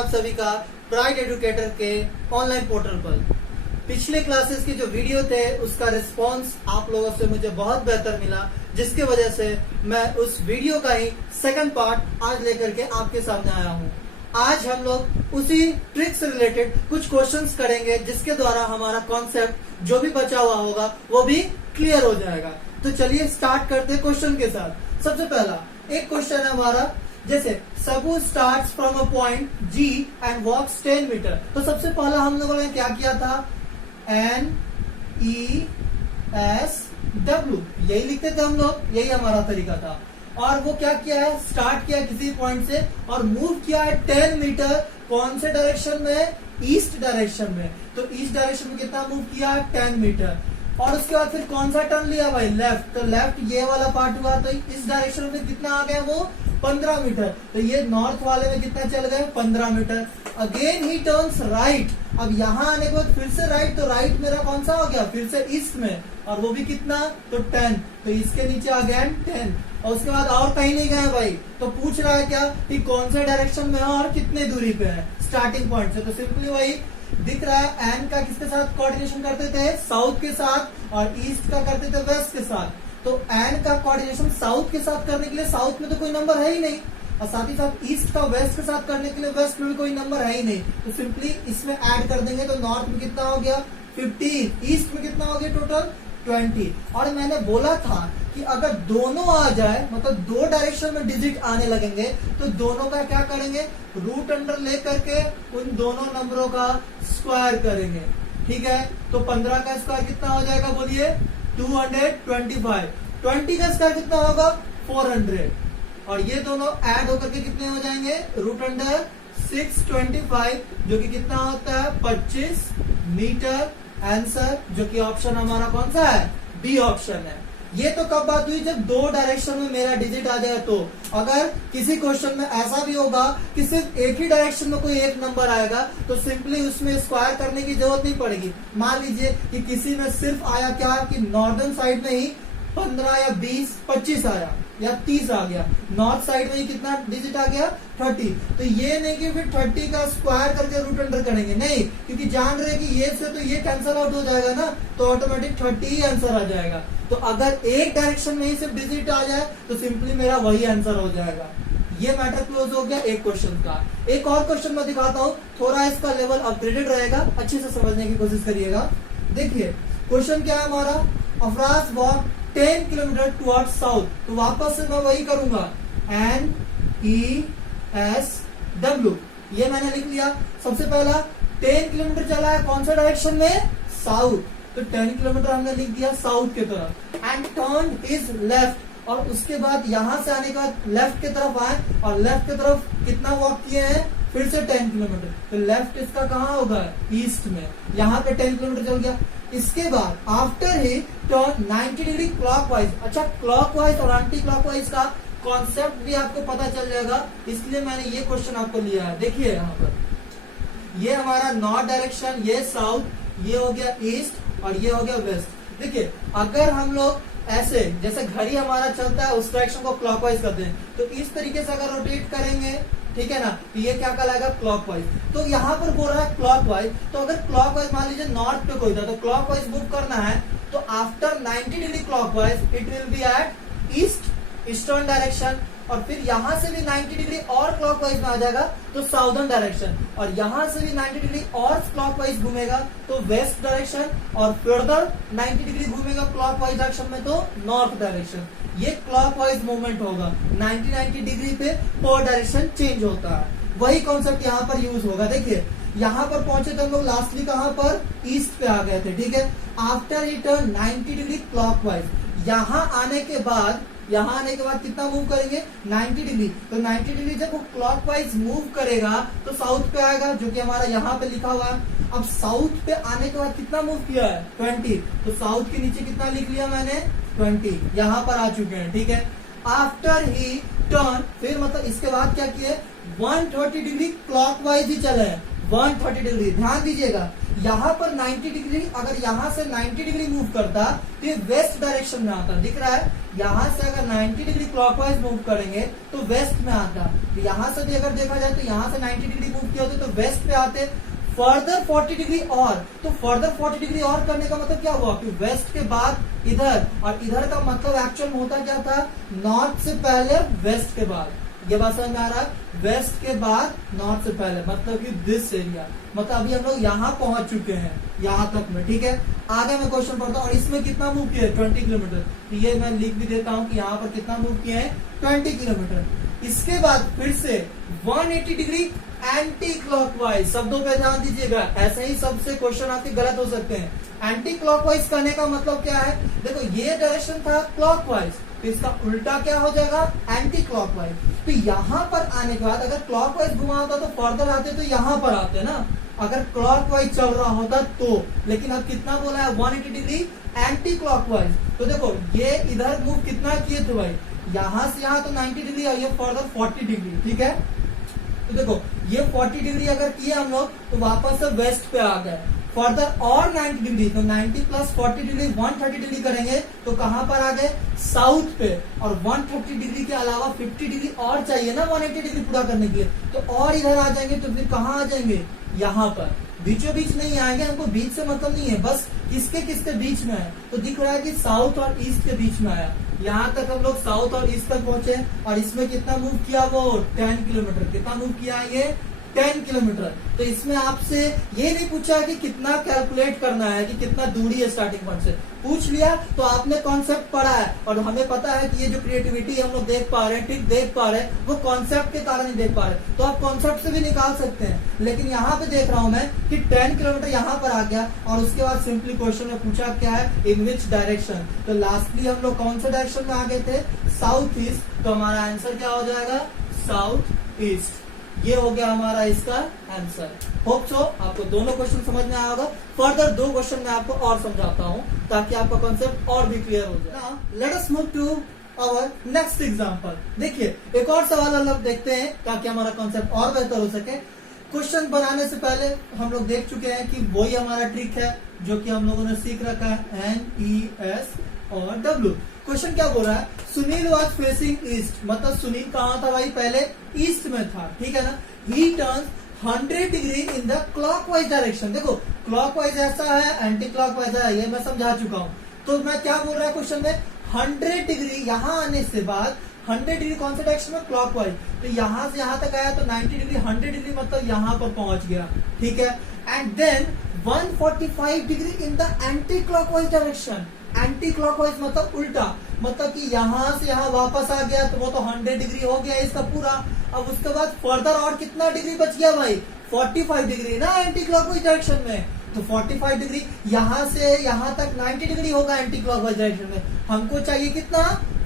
आप सभी का ब्राइट एजुकेटर के ऑनलाइन पोर्टल पर। पिछले क्लासेस की जो वीडियो थे उसका रिस्पांस आप लोगों से मुझे बहुत बेहतर मिला, जिसके वजह से मैं उस वीडियो का ही सेकंड पार्ट आज लेकर के आपके सामने आया हूँ। आज हम लोग उसी ट्रिक से रिलेटेड कुछ क्वेश्चंस करेंगे, जिसके द्वारा हमारा कॉन्सेप्ट जो भी बचा हुआ होगा वो भी क्लियर हो जाएगा। तो चलिए स्टार्ट करते हैं क्वेश्चन के साथ। सबसे पहला एक क्वेश्चन है हमारा, जैसे Sabu starts from a point G and walks 10 metre. तो सबसे पहला हम लोगों ने क्या किया था, NESW यही लिखते थे हम लोग, यही हमारा तरीका था। और वो क्या किया है, स्टार्ट किया किसी पॉइंट से और मूव किया है 10 मीटर। कौन से डायरेक्शन में, ईस्ट डायरेक्शन में। तो ईस्ट डायरेक्शन में कितना मूव किया है, 10 मीटर। और उसके बाद फिर कौन सा टर्न लिया भाई, लेफ्ट। तो लेफ्ट ये वाला पार्ट हुआ, तो इस डायरेक्शन में कितना आ गया, वो 15 मीटर। तो ये नॉर्थ वाले में कितना चल गए, 15 मीटर। अगेन ही टर्न्स राइट। अब यहाँ आने के बाद फिर से राइट, तो राइट मेरा कौन सा हो गया, फिर से ईस्ट में, और वो भी कितना, तो 10। तो इसके नीचे आ गया 10। और उसके बाद और कहीं नहीं गए भाई। तो पूछ रहा है क्या कि कौन से डायरेक्शन में है और कितने दूरी पे है स्टार्टिंग पॉइंट से। तो सिंपली वही दिख रहा है, एन का किसके साथ कोऑर्डिनेशन करते थे, साउथ के साथ, और ईस्ट का करते थे वेस्ट के साथ। तो एन का कोऑर्डिनेशन साउथ के साथ करने के लिए साउथ में तो कोई नंबर है ही नहीं, और साथ ही साथ ईस्ट का वेस्ट के साथ करने के लिए वेस्ट में भी कोई नंबर है ही नहीं। तो सिंपली इसमें ऐड कर देंगे, तो नॉर्थ में कितना हो गया 15, ईस्ट में कितना हो गया टोटल 20। और मैंने बोला था कि अगर दोनों आ जाए, मतलब दो डायरेक्शन में डिजिट आने लगेंगे, तो दोनों का क्या करेंगे, रूट अंडर ले करके उन दोनों नंबरों का स्क्वायर करेंगे। ठीक है, तो 15 का स्क्वायर कितना हो जाएगा, बोलिए 225। 20 का स्क्वायर कितना होगा, 400। और ये दोनों ऐड होकर के कितने हो जाएंगे, रूट अंडर 625, जो कि कितना होता है 25 मीटर। आंसर जो कि ऑप्शन हमारा कौन सा है, बी ऑप्शन है। ये तो कब बात हुई, जब दो डायरेक्शन में मेरा डिजिट आ जाए। तो अगर किसी क्वेश्चन में ऐसा भी होगा कि सिर्फ एक ही डायरेक्शन में कोई एक नंबर आएगा, तो सिंपली उसमें स्क्वायर करने की जरूरत नहीं पड़ेगी। मान लीजिए कि किसी में सिर्फ आया क्या कि नॉर्दर्न साइड में ही 15 या 20, 25 आया या 30 आ गया, नॉर्थ साइड में ही कितना डिजिट आ गया 30। तो ये नहीं कि फिर 30 का स्क्वायर करके रूट अंडर करेंगे, नहीं, क्योंकि जान रहे कि ये से तो ये कैंसिल आउट हो जाएगा ना, तो ऑटोमेटिक 30 ही आंसर आ जाएगा। तो अगर एक डायरेक्शन में ही सिर्फ डिजिट आ जाए तो सिंपली मेरा वही आंसर हो जाएगा। ये मैटर क्लोज हो गया एक क्वेश्चन का। एक और क्वेश्चन मैं दिखाता हूँ, थोड़ा इसका लेवल अपग्रेडेड रहेगा, अच्छे से समझने की कोशिश करिएगा। देखिए क्वेश्चन क्या है हमारा, Afraz walk 10 kilometre toward south. तो वापस से मैं वही करूंगा, NESW ये मैंने लिख लिया। सबसे पहला 10 किलोमीटर चला है कौन सा डायरेक्शन में, साउथ। तो 10 किलोमीटर हमने लिख दिया साउथ की तरफ। एंड टर्न इज लेफ्ट, और उसके बाद यहां से आने के बाद लेफ्ट की तरफ आए, और लेफ्ट की तरफ कितना वॉक किए हैं, फिर से 10 किलोमीटर। तो लेफ्ट इसका कहाँ होगा, ईस्ट में। यहाँ पे 10 किलोमीटर चल गया। इसके बाद after he turn 90 degree clockwise. अच्छा, क्लॉकवाइज और एंटी क्लॉकवाइज का कॉन्सेप्ट भी आपको पता चल जाएगा, इसलिए मैंने ये क्वेश्चन आपको लिया है। देखिए यहाँ पर ये हमारा नॉर्थ डायरेक्शन, ये साउथ, ये हो गया ईस्ट, और ये हो गया वेस्ट। देखिए अगर हम लोग ऐसे जैसे घड़ी हमारा चलता है उस डायरेक्शन को क्लॉकवाइज करते हैं, तो इस तरीके से अगर रोटेट करेंगे, ठीक है ना, तो ये क्या कहलाएगा, क्लॉकवाइज। तो यहाँ पर बोल रहा है क्लॉकवाइज। तो अगर क्लॉकवाइज मान लीजिए नॉर्थ पे कोई था, तो क्लॉकवाइज मूव करना है, तो after 90 degree clockwise it will be at east, eastern direction. और फिर यहाँ से भी 90 डिग्री और क्लॉकवाइज में आ जाएगा तो साउदर्न डायरेक्शन, और यहाँ से भी 90 डिग्री और क्लॉकवाइज घूमेगा तो वेस्ट डायरेक्शन, और फर्दर 90 डिग्री घूमेगा क्लॉकवाइज डायरेक्शन में तो नॉर्थ डायरेक्शन। ये क्लॉकवाइज मूवमेंट होगा, 90 डिग्री पे पर डायरेक्शन चेंज होता है। वही कॉन्सेप्ट यहाँ पर यूज होगा। देखिए यहाँ पर पहुंचे तो हम लोग लास्टली कहाँ पर, ईस्ट पे आ गए थे। ठीक है, after he turn 90 degree clockwise. यहाँ आने के बाद कितना मूव करेंगे, 90 डिग्री। तो 90 डिग्री जब वो क्लॉकवाइज मूव करेगा तो साउथ पे आएगा, जो कि हमारा यहाँ पे लिखा हुआ है। अब साउथ पे आने के बाद कितना मूव किया है, 20। तो साउथ के नीचे कितना लिख लिया मैंने, 20, यहाँ पर आ चुके हैं। ठीक है, आफ्टर ही टर्न, फिर मतलब इसके बाद क्या किए, 130 डिग्री क्लॉकवाइज ही चले हैं, 130 डिग्री। ध्यान दीजिएगा यहाँ पर 90 डिग्री, अगर यहाँ से 90 डिग्री मूव करता तो ये वेस्ट डायरेक्शन में आता। दिख रहा है, यहाँ से अगर 90 डिग्री क्लॉकवाइज मूव करेंगे तो वेस्ट में आता। तो यहाँ से भी अगर देखा जाए तो यहाँ से 90 डिग्री मूव किया होते तो वेस्ट पे आते। फर्दर 40 डिग्री और, तो फर्दर 40 डिग्री और करने का मतलब क्या हुआ कि वेस्ट के बाद इधर, और इधर का मतलब एक्चुअल में होता क्या था, नॉर्थ से पहले वेस्ट के बाद। ये बात समझ में आ रहा है, वेस्ट के बाद नॉर्थ से पहले, मतलब कि दिस एरिया, मतलब अभी हम लोग यहाँ पहुंच चुके हैं यहाँ तक में। ठीक है, आगे मैं क्वेश्चन पढ़ता हूँ। और इसमें कितना मूव किया है, 20 किलोमीटर। तो ये मैं लिख भी देता हूँ कि यहाँ पर कितना मूव किए हैं, 20 किलोमीटर। इसके बाद फिर से 180 डिग्री एंटी क्लॉकवाइज। शब्दों पे ध्यान दीजिएगा, ऐसे ही सबसे क्वेश्चन आपके गलत हो सकते हैं। एंटी क्लॉकवाइज करने का मतलब क्या है, देखो ये डायरेक्शन था क्लॉकवाइज, तो इसका उल्टा क्या हो जाएगा, एंटी क्लॉकवाइज। तो यहाँ पर आने के बाद अगर क्लॉकवाइज घुमा होता तो फर्दर आते तो यहाँ पर आते ना, अगर क्लॉकवाइज चल रहा होता तो। लेकिन अब कितना बोला है, 180 डिग्री एंटी क्लॉकवाइज। तो देखो ये इधर मूव कितना किए थे भाई, यहाँ से यहाँ तो 90 डिग्री और ये फर्दर 40 डिग्री। ठीक है, तो देखो ये 40 डिग्री अगर किए हम लोग तो वापस से वेस्ट पे आ गए। फर्दर और 90 डिग्री, तो 90 प्लस 40 डिग्री 130 डिग्री करेंगे तो कहां पर आ गए, साउथ पे। और 130 डिग्री के अलावा 50 डिग्री और चाहिए ना 180 डिग्री पूरा करने के लिए, तो और इधर आ जाएंगे। तो फिर कहाँ आ जाएंगे, यहाँ पर। बीचों बीच नहीं आएंगे, हमको बीच से मतलब नहीं है, बस किसके किसके बीच में है। तो दिख रहा है कि साउथ और ईस्ट के बीच में आया। यहाँ तक हम लोग साउथ और ईस्ट तक पहुंचे, और इसमें कितना मूव किया, वो 10 किलोमीटर। कितना मूव किया ये, 10 किलोमीटर। तो इसमें आपसे ये नहीं पूछा कि कितना कैलकुलेट करना है, कि कितना दूरी है स्टार्टिंग पॉइंट से। पूछ लिया तो आपने कॉन्सेप्ट पढ़ा है, और हमें पता है कि ये जो क्रिएटिविटी हम लोग देख पा रहे हैं, ट्रिक देख पा रहे हैं, वो कॉन्सेप्ट के कारण ही देख पा रहे हैं। तो आप कॉन्सेप्ट से भी निकाल सकते हैं। लेकिन यहाँ पे देख रहा हूं मैं कि 10 किलोमीटर यहाँ पर आ गया, और उसके बाद सिंपली क्वेश्चन में पूछा क्या है, इन विच डायरेक्शन। तो लास्टली हम लोग कौन से डायरेक्शन में आ गए थे, साउथ ईस्ट। तो हमारा आंसर क्या हो जाएगा, साउथ ईस्ट। ये हो गया हमारा इसका आंसर। होप सो आपको दोनों क्वेश्चन समझ में आया होगा। फर्दर 2 क्वेश्चन मैं आपको और समझाता हूँ ताकि आपका कॉन्सेप्ट और भी क्लियर हो जाए। Now let us move to our next example. देखिए एक और सवाल हम लोग देखते हैं ताकि हमारा कॉन्सेप्ट और बेहतर हो सके। क्वेश्चन बनाने से पहले हम लोग देख चुके हैं कि वही हमारा ट्रिक है जो कि हम लोगों ने सीख रखा है, NES और W। क्वेश्चन क्या बोल रहा है, सुनील वॉज फेसिंग ईस्ट, मतलब सुनील कहाँ था भाई, पहले ईस्ट में था। ठीक है ना, ही turns 100 degree in the clockwise direction. देखो क्लॉकवाइज ऐसा है, एंटी क्लॉकवाइज है, ये मैं समझा चुका हूँ। तो मैं क्या बोल रहा है क्वेश्चन में, 100 डिग्री यहाँ आने से बाद 100 डिग्री कौन से डायरेक्शन में, क्लॉकवाइज। तो यहाँ से यहाँ तक आया तो 90 डिग्री, 100 डिग्री मतलब यहाँ पर पहुंच गया। ठीक है, and then 145 degree in the anti clockwise direction. Anti clockwise मतलब उल्टा, मतलब कि यहाँ से यहाँ वापस आ गया, तो वो तो 100 डिग्री हो गया इसका पूरा। अब उसके बाद फर्दर और कितना डिग्री बच गया भाई, 45 डिग्री ना एंटी क्लॉकवाइज डायरेक्शन में। तो 45 डिग्री यहाँ से यहाँ तक 90 डिग्री होगा एंटी क्लॉकवाइज डायरेक्शन में। हमको चाहिए कितना,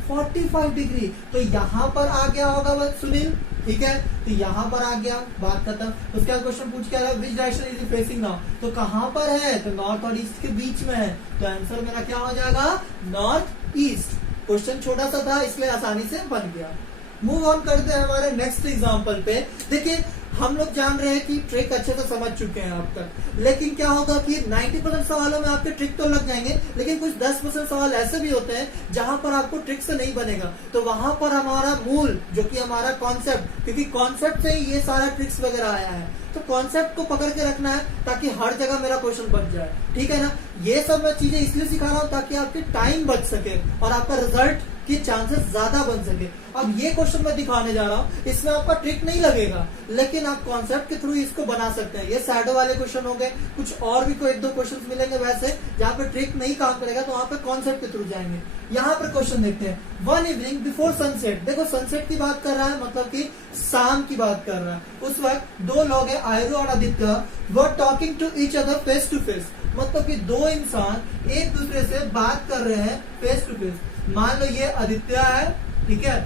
45 डिग्री। तो यहाँ पर आ गया होगा वह सुनील। ठीक है, तो यहाँ पर आ गया, बात खत्म। उसके बाद क्वेश्चन पूछ के which direction is facing now, तो कहाँ पर है, तो नॉर्थ और ईस्ट के बीच में है। तो आंसर मेरा क्या हो जाएगा, नॉर्थ ईस्ट। क्वेश्चन छोटा सा था इसलिए आसानी से बन गया। मूव ऑन करते हैं हमारे नेक्स्ट एग्जांपल पे। देखिए हम लोग जान रहे हैं कि ट्रिक अच्छे से समझ चुके हैं अब तक, लेकिन क्या होगा कि 90% सवालों में आपके ट्रिक तो लग जाएंगे, लेकिन कुछ 10% सवाल ऐसे भी होते हैं जहां पर आपको ट्रिक से नहीं बनेगा। तो वहां पर हमारा मूल जो कि हमारा कॉन्सेप्ट, क्योंकि कॉन्सेप्ट से ही ये सारा ट्रिक्स वगैरह आया है, तो कॉन्सेप्ट को पकड़ के रखना है ताकि हर जगह मेरा क्वेश्चन बच जाए। ठीक है ना, ये सब मैं चीजें इसलिए सिखा रहा हूँ ताकि आपके टाइम बच सके और आपका रिजल्ट के चांसेस ज्यादा बन सके। अब ये क्वेश्चन मैं दिखाने जा रहा हूँ, इसमें आपका ट्रिक नहीं लगेगा, लेकिन आप कॉन्सेप्ट के थ्रू इसको बना सकते हैं। ये शैडो वाले क्वेश्चन होंगे, कुछ और भी कोई 1-2 क्वेश्चन मिलेंगे वैसे जहाँ पे ट्रिक नहीं काम करेगा, तो वहां पे कॉन्सेप्ट के थ्रू जाएंगे। यहाँ पर क्वेश्चन देखते हैं, वन इवनिंग बिफोर सनसेट। देखो सनसेट की बात कर रहा है, मतलब कि शाम की बात कर रहा है। उस वक्त 2 लोग हैं, आयरू और आदित्य, वो talking to each other face to face, मतलब कि 2 इंसान एक दूसरे से बात कर रहे हैं फेस टू फेस। मान लो ये आदित्य है, ठीक है,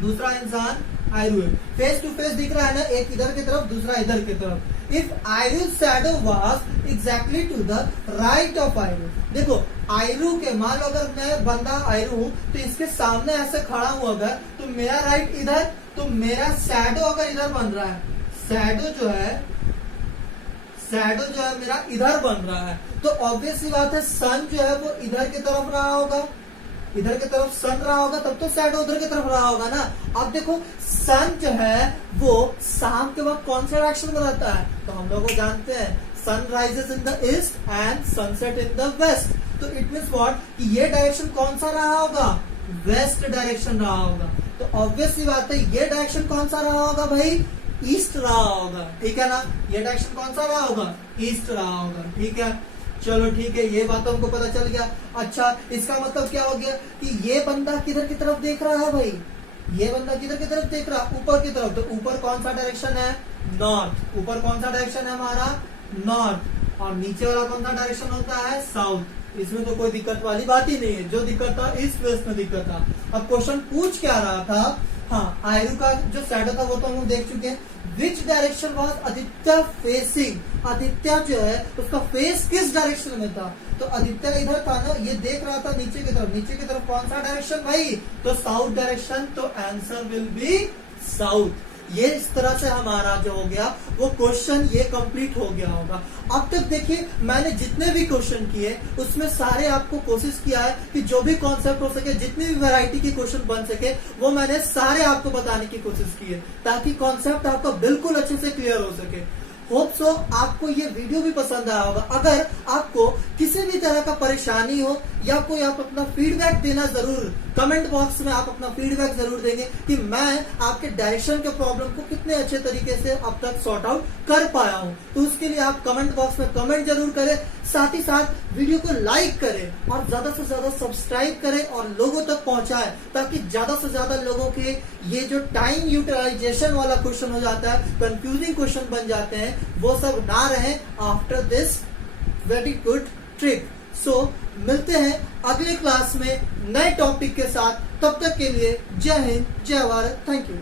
दूसरा इंसान आयरू है, फेस टू फेस दिख रहा है ना, एक इधर की तरफ दूसरा इधर की तरफ। If Ayru shadow was exactly to the right of Ayru, देखो आयरू के, मान लो अगर मैं बंदा आयरू हूं तो इसके सामने ऐसे खड़ा हूं अगर, तो मेरा राइट इधर, तो मेरा शैडो अगर इधर बन रहा है, शैडो जो है शैडो जो है मेरा इधर बन रहा है, तो ऑब्वियस सी बात है सन जो है वो इधर की तरफ रहा होगा, इधर की तरफ सन रहा होगा, तब तो शैडो उधर की तरफ रहा होगा ना। अब देखो सन जो है वो शाम के वक्त कौन सा डायरेक्शन में रहता है, तो हम लोग जानते हैं sun rises in the east and sunset in the west. तो इट मीन्स व्हाट कि ये डायरेक्शन कौन सा रहा होगा, वेस्ट डायरेक्शन रहा होगा। तो ऑब्वियस सी बात है ये डायरेक्शन कौन सा रहा होगा भाई, ईस्ट रहा होगा, ठीक है ना। ये डायरेक्शन कौन सा रहा होगा, ईस्ट रहा होगा, ठीक है। चलो ठीक है, ये बात हमको पता चल गया। अच्छा, इसका मतलब क्या हो गया कि ये बंदा किधर की तरफ देख रहा है भाई, ये बंदा किधर की तरफ देख रहा है, ऊपर की तरफ। तो ऊपर कौन सा डायरेक्शन है, नॉर्थ। ऊपर कौन सा डायरेक्शन है हमारा, नॉर्थ। और नीचे वाला कौन सा डायरेक्शन होता है, साउथ। इसमें तो कोई दिक्कत वाली बात ही नहीं है, जो दिक्कत था ईस्ट वेस्ट में दिक्कत था। अब क्वेश्चन पूछ क्या रहा था, हाँ आयरु का जो शैडो था वो तो हम देख चुके हैं। Which direction was Aditya facing, Aditya जो है उसका फेस किस डायरेक्शन में था, तो आदित्य इधर था ना, ये देख रहा था नीचे की तरफ। नीचे की तरफ कौन सा डायरेक्शन भाई, तो साउथ डायरेक्शन। तो आंसर विल बी साउथ। ये इस तरह से हमारा जो हो गया वो क्वेश्चन ये कंप्लीट हो गया होगा। अब तक देखिए मैंने जितने भी क्वेश्चन किए उसमें सारे आपको कोशिश किया है कि जो भी कॉन्सेप्ट हो सके, जितनी भी वैरायटी के क्वेश्चन बन सके, वो मैंने सारे आपको बताने की कोशिश की है, ताकि कॉन्सेप्ट आपका बिल्कुल अच्छे से क्लियर हो सके। होप सो आपको ये वीडियो भी पसंद आया होगा। अगर आपको किसी भी तरह का परेशानी हो या कोई आप अपना फीडबैक देना, जरूर कमेंट बॉक्स में आप अपना फीडबैक जरूर देंगे कि मैं आपके डायरेक्शन के प्रॉब्लम को कितने अच्छे तरीके से अब तक सॉर्ट आउट कर पाया हूं। तो उसके लिए आप कमेंट बॉक्स में कमेंट जरूर करें, साथ ही साथ वीडियो को लाइक करें और ज्यादा से ज्यादा सब्सक्राइब करें और लोगों तक पहुंचाएं, ताकि ज्यादा से ज्यादा लोगों के ये जो टाइम यूटिलाइजेशन वाला क्वेश्चन हो जाता है, कंफ्यूजिंग क्वेश्चन बन जाते हैं, वो सब ना रहे after this very good trick. So मिलते हैं अगले क्लास में नए टॉपिक के साथ। तब तक के लिए जय हिंद, जय भारत, थैंक यू।